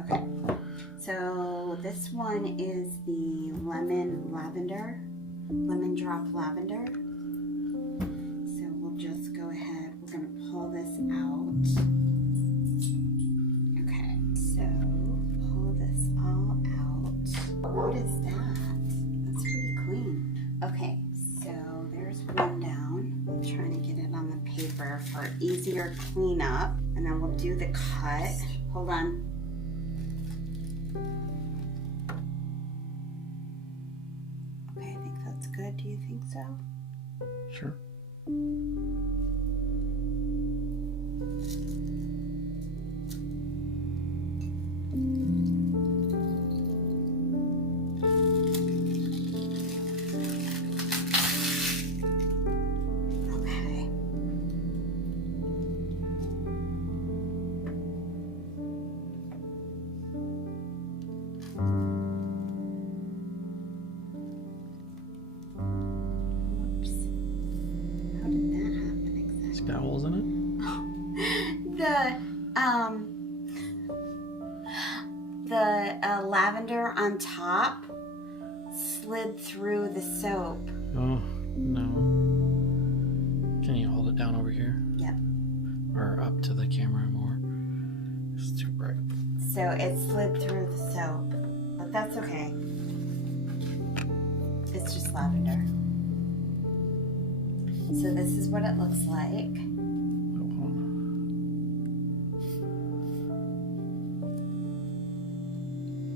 Okay. So this one is the lemon drop lavender. So we'll just go ahead. We're going to pull this out. Okay. So pull this all out. What is that? That's pretty clean. Okay. So there's one down. I'm trying to get it on the paper for easier cleanup. And then we'll do the cut. Hold on. Okay, I think that's good. Do you think so? Sure. Got holes in it? The lavender on top slid through the soap. Oh, no. Can you hold it down over here? Yep. Or up to the camera more? It's too bright. So it slid through the soap, but that's okay. It's just lavender. So this is what it looks like.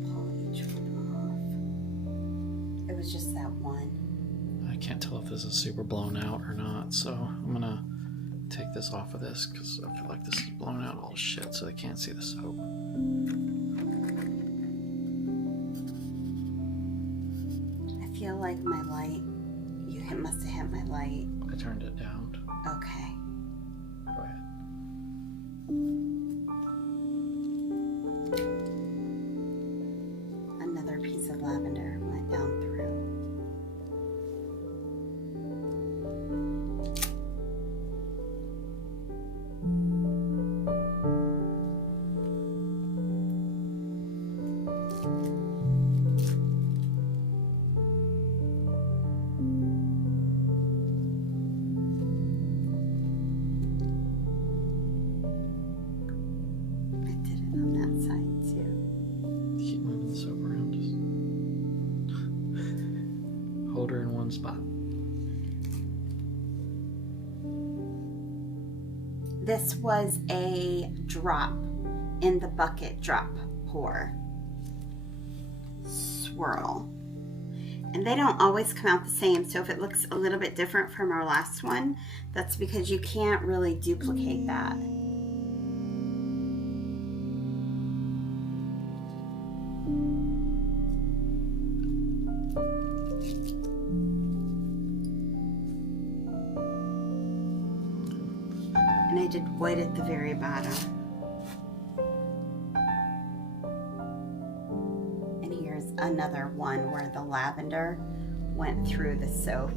Pull each one off. It was just that one. I can't tell if this is super blown out or not, so I'm gonna take this off of this because I feel like this is blown out all shit so they can't see the soap. I feel like my light, you must have hit my light. I turned it down. Okay. Go ahead. Another piece of lavender went down through. Spot. This was a drop in the bucket drop pour swirl, and they don't always come out the same, so if it looks a little bit different from our last one, that's because you can't really duplicate that. And I did white at the very bottom. And here's another one where the lavender went through the soap.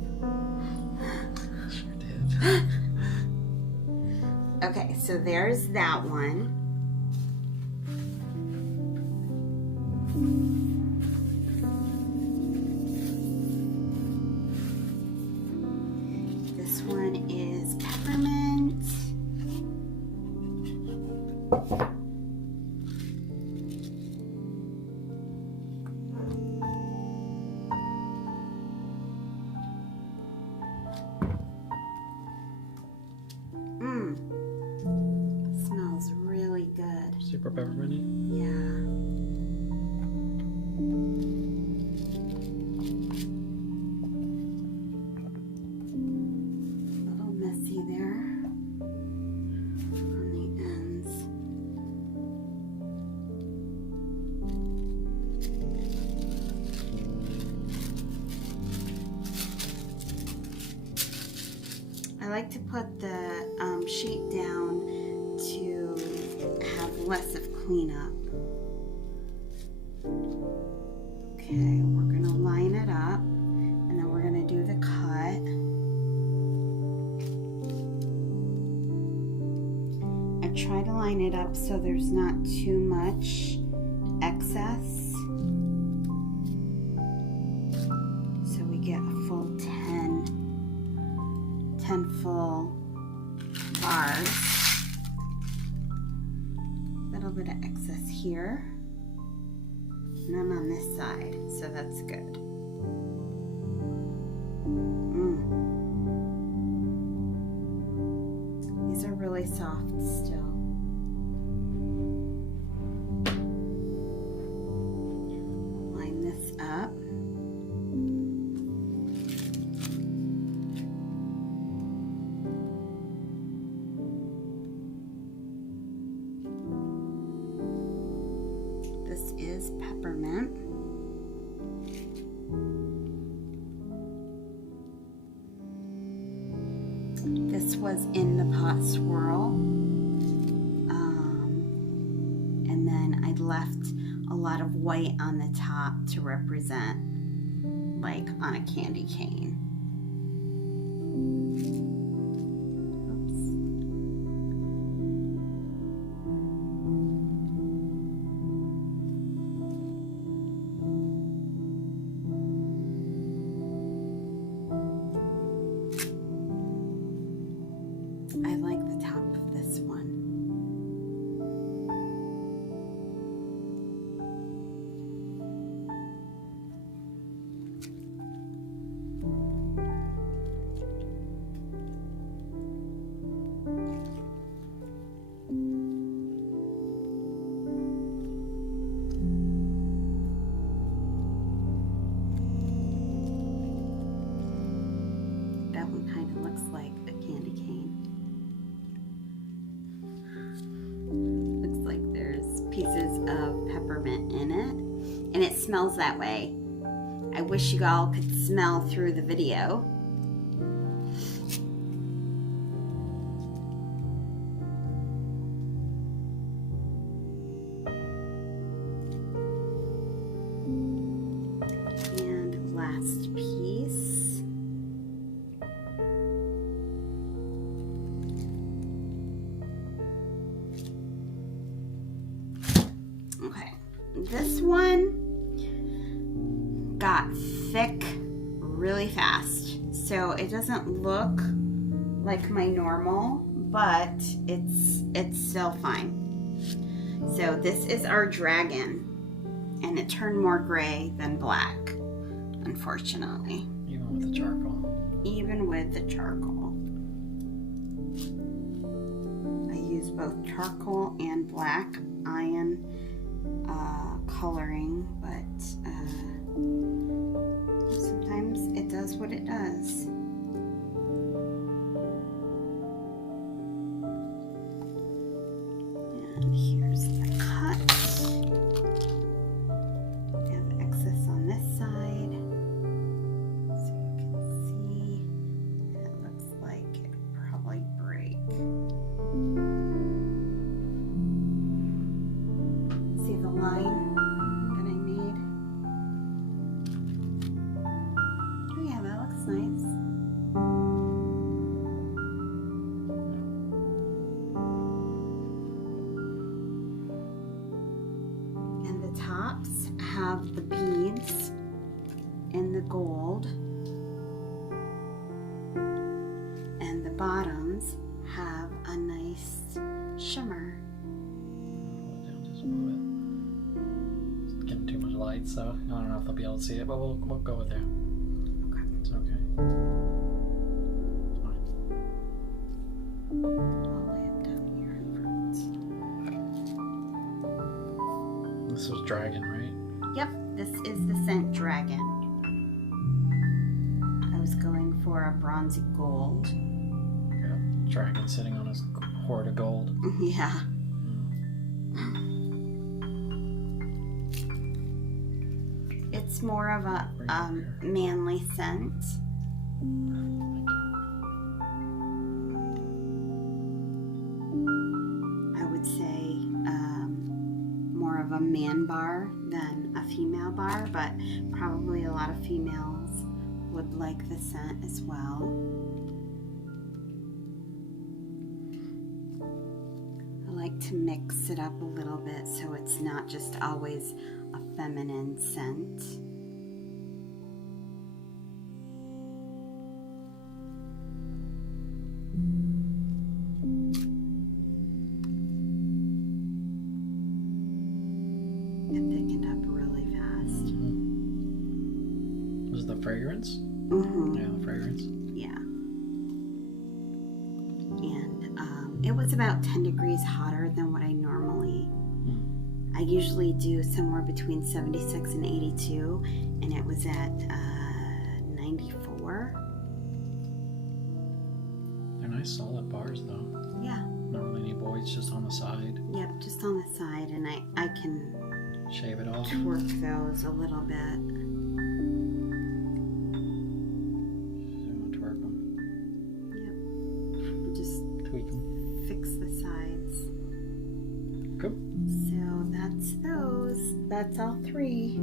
Sure did. Okay, so there's that one. This one is Peppermint. Smells really good. Super pepperminty? Yeah. A little messy there on the ends. I like to put the sheet down to have less of cleanup. Okay, we're gonna line it up and then we're gonna do the cut. I try to line it up so there's not too much excess. So we get a full 10 full bars. A little bit of excess here. None on this side, so that's good. These are really soft still. Line this up. This is Peppermint. This was in the pot swirl, and then I left a lot of white on the top to represent like on a candy cane. I like the top of this one. That one kind of looks like a candy cane. Looks like there's pieces of peppermint in it, and it smells that way. I wish you all could smell through the video. And last piece. Okay, this one got thick really fast, so it doesn't look like my normal, but it's still fine. So this is our dragon, and it turned more gray than black, unfortunately. Even with the charcoal. Even with the charcoal. I use both charcoal and black iron coloring, but sometimes it does what it does. And here's the cut. We have excess on this side, so you can see it looks like it'll probably break. See the line that I made? Oh yeah, that looks nice. And the tops have the beads and the gold, and the bottoms have a nice shimmer. Pull it down just a little bit. It's getting too much light, so I don't know if they'll be able to see it, but we'll go with it. Okay. It's okay. Fine. I'll lay them down here in front. This was dragon, right? Yep, this is the scent Dragon. I was going for a bronzy gold. Yeah. Dragon sitting on his hoard of gold. Yeah. It's more of a manly scent. I would say more of a man bar than a female bar, but probably a lot of females would like the scent as well. I like like to mix it up a little bit so it's not just always a feminine scent. It thickened up really fast. Was the fragrance? Mm-hmm. Yeah, the fragrance. Yeah. And it was about 10 degrees hotter than what I normally. I usually do somewhere between 76 and 82, and it was at 94. They're nice solid bars though. Yeah. Not really any voids, just on the side. Yep, just on the side, and I can Shave it off. work those a little bit. Twerk them. Yep. Just Tweak them. fix the sides. Cool. So that's those. That's all 3.